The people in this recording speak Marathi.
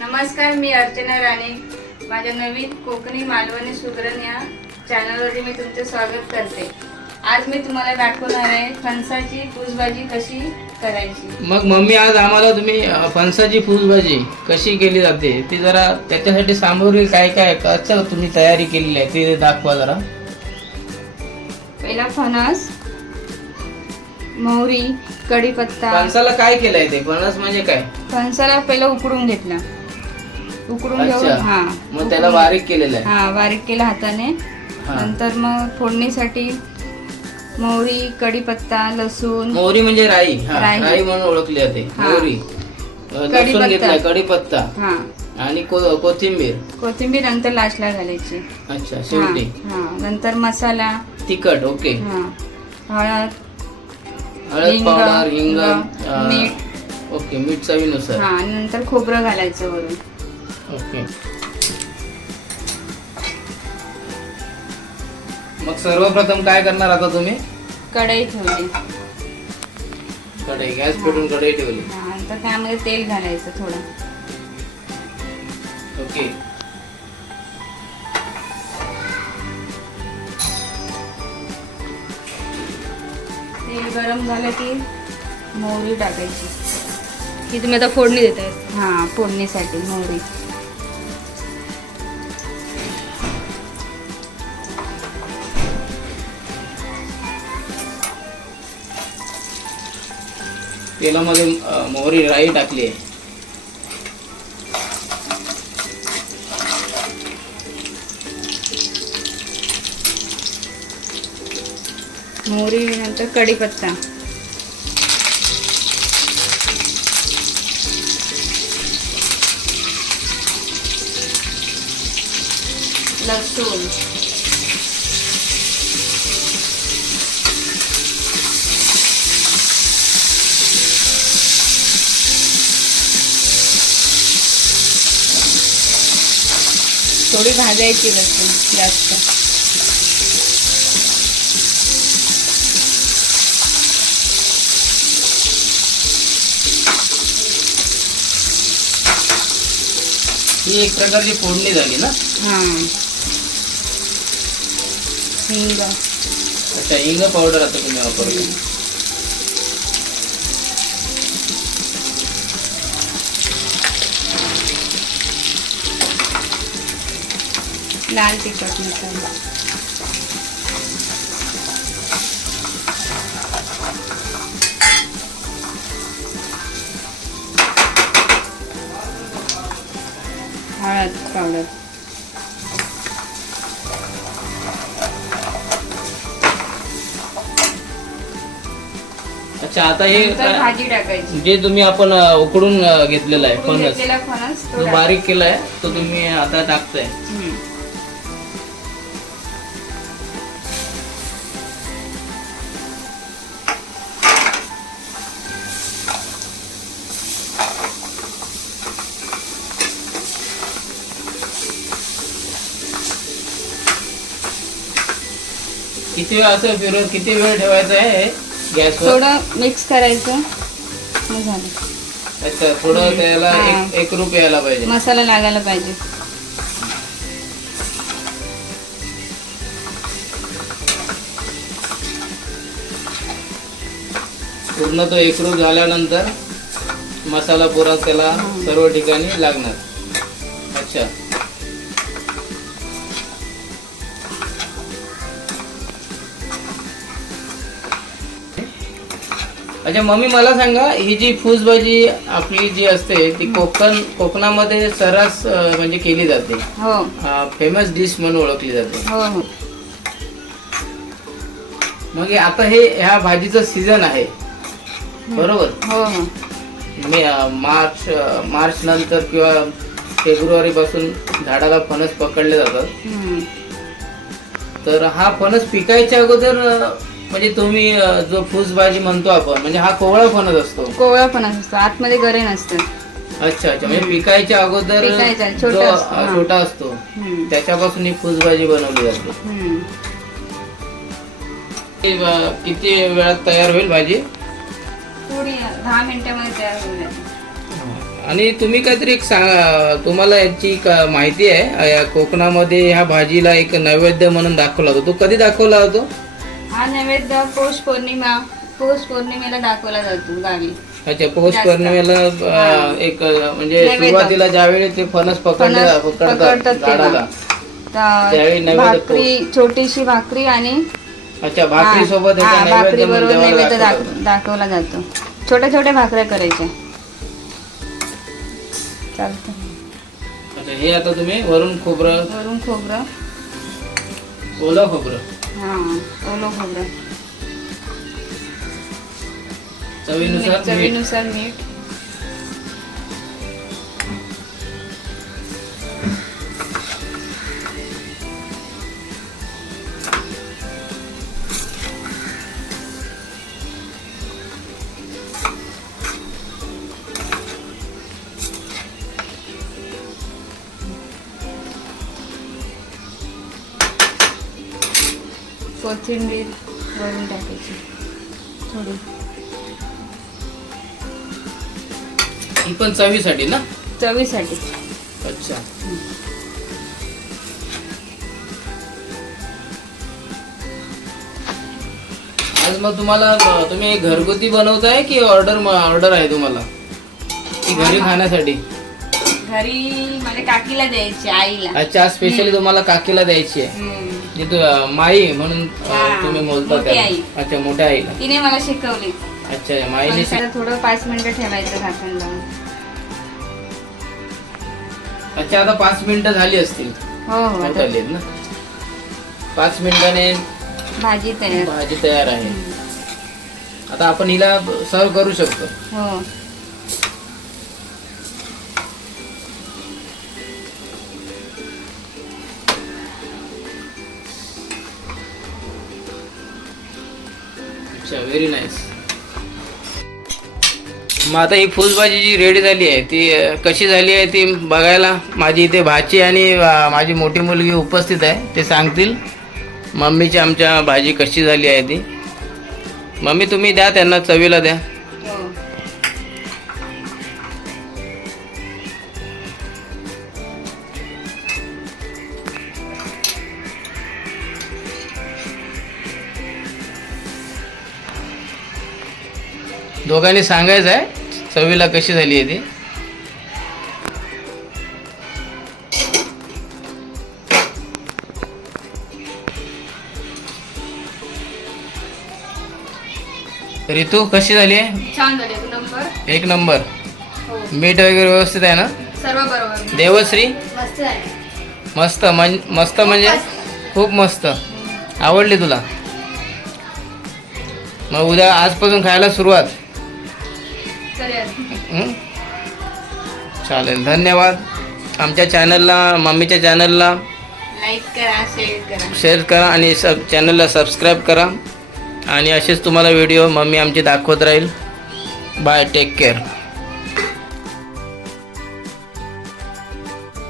नमस्कार, मी अर्चना राणे. माझ्या नवीन कोकणी मालवणी सुगरण या चॅनलवर मी तुमचे स्वागत करते. आज मी तुम्हाला दाखवणार आहे फणसाची फूसभाजी कशी करायची. मग मम्मी, आज आम्हाला तुम्ही फणसाची फूसभाजी कशी केली जाते ती जरा, त्याच्यासाठी सामग्री काय काय कसं तुम्ही तयारी केलेली आहे ते दाखवा जरा. पहिला फणस, मोहरी, कढीपत्ता. फणसाला काय केलंय ते? फणस म्हणजे काय? फणसाला पहिला उकडून घेतला. उकडून घेऊन मग त्याला बारीक केलेलं आहे. बारीक केला हाताने. नंतर मग फोडणीसाठी मोहरी, कढीपत्ता, लसूण. मोहरी म्हणजे राई. राई म्हणून ओळखली जाते मोहरी. लसूण घेतलाय, कढीपत्ता आणि कोथिंबीर नंतर लास्टला घालायची. अच्छा, शेवटी. नंतर मसाला, तिखट. ओके. हळद पावडर, हिंग, मीठ. ओके, मीठ चवीनुसार. नंतर खोबरं घालायचं वरून. ओके. मग सर्वप्रथम काय करणार आता तुम्ही? कढई ठेवली. कढई, गॅस पेटून कढई ठेवली. नंतर त्यामध्ये तेल घालायचं थोडं. ओके. तेल गरम झालं की मोहरी टाकायची. की तुम्ही आता फोडणी देताय? फोडणीसाठी मोहरी. तेलामध्ये मोहरी, राई टाकली आहे. मोहरी नंतर कढीपत्ता. लसूण. थोडी भाजायची लसूण जास्त. ही एक प्रकारची फोडणी झाली ना? हिंग. अच्छा, हिंग पावडर आता तुम्ही वापरली. लाल तिखट मसाला. हळद पावडर. अच्छा, आता हे भाजी टाकायची. जे तुम्ही आपण उकडून घेतलेला आहे फणस तो बारीक केलाय तो तुम्ही आता टाकताय. किती वेळ असं फिरवून किती वेळ ठेवायचं आहे गॅसवर? थोडं मिक्स करायचं. मग झालं. अच्छा, थोडं त्याला एक रूप यायला पाहिजे, मसाला लागायला पाहिजे. पूर्ण तो एकरूप झाल्यानंतर मसाला पुरा त्याला सर्व ठिकाणी लागणार. अच्छा. अच्छा मम्मी, मला सांगा, ही जी फूसभाजी आपली जी असते ती कोकणामध्ये सर्रास म्हणजे केली जाते. फेमस डिश म्हणून ओळखली जाते. मग आता ह्या भाजीचं सीझन आहे बरोबर? मार्च नंतर किंवा फेब्रुवारी पासून झाडाला फणस पकडले जातात. तर हा फणस पिकायच्या अगोदर म्हणजे तुम्ही जो फूसभाजी म्हणतो आपण, म्हणजे हा कोवळा फणस असतो? कोवळा फणस असतो, आतमध्ये गरे नसतं. अच्छा अच्छा, म्हणजे पिकायच्या अगोदर छोटा असतो त्याच्यापासून ही फूसभाजी बनवली जाते. किती वेळात तयार होईल भाजी? थोडी 10 मिनिटांमध्ये तयार होईल. आणि तुम्ही काहीतरी एक तुम्हाला याची माहिती आहे या कोकणामध्ये ह्या भाजीला एक नैवेद्य म्हणून दाखवला होता. तो कधी दाखवला होतो? हा नैवेद्य पौष पौर्णिमेला दाखवला जातो गावी. अच्छा, पौष पौर्णिमेला एक म्हणजे नैवेद्य. सुरुवातीला ज्यावेळी ते फणस पकडतात पकडतात झाडाला त्यावेळी तर नैवेद्य भाकरी, छोटीशी भाकरी आणि अच्छा भाकरी सोबत हा, भाकरी बरोबर नैवेद्य दाखवतात. दाखवला जातो. छोट्या छोट्या भाकऱ्या करायच्या. चालतं. अच्छा, हे आता तुम्ही वरून खोबरं, वरून खोबरं, ओलं खोबरं, हा ओलं खोबरं, चवीनुसार मीठ. चवीनुसार मीठ, कोथिंबीर वरून टाकायची थोडी. ही पण चवीसाठी ना? चवीसाठी. अच्छा. आज मग तुम्हाला तुम्ही घरगुती बनवताय की ऑर्डर आहे तुम्हाला की घरी खाण्यासाठी? घरी माझ्या काकीला द्यायची, आईला. अच्छा, स्पेशली तुम्हाला काकीला द्यायची आहे. जी माई म्हणून हा, तुम्ही बोलता मोठी त्याला. आई. अच्छा, मोठ्या आईला. तिने मला शिकवली. अच्छा, माईने त्याला थोडं 5 मिनिटं ठेवायचं झाकण लावून. अच्छा, आता 5 मिनिटं झाली असतील. हो हो, होत आता आलीत ना? 5 मिनिटाने भाजी तयार. भाजी तयार आहे. आता आपण हिला सर्व करू शकतो. हो. अच्छा, व्हेरी नाईस. मग आता ही फुलभाजी जी रेडी झाली आहे ती कशी झाली आहे ती बघायला माझी इथे भाची आणि माझी मोठी मुलगी उपस्थित आहे. ते सांगतील मम्मीची आमच्या भाजी कशी झाली आहे ती. मम्मी तुम्ही द्या त्यांना चवीला द्या. हो. दोघांनी सांगायचं आहे चवीला कशी झाली आहे ती. रितू कशी झाली आहे? छान झाली, 1 नंबर. 1 नंबर. हो, मीठ वगैरे व्यवस्थित आहे ना? सर्व बरोबर. देवश्री मस्त आहे. मस्त मस्त म्हणजे खूप मस्त. आवडली तुला? मग उद्या आजपासून खायला सुरुवात. चालेल. हं? चालेल, धन्यवाद. आमच्या चॅनलला मम्मीच्या चॅनलला लाईक करा, शेअर करा. शेअर करा आणि चॅनलला सबस्क्राईब करा. आणि असेच तुम्हाला व्हिडिओ मम्मी आमची दाखवत राहील. Bye, take care.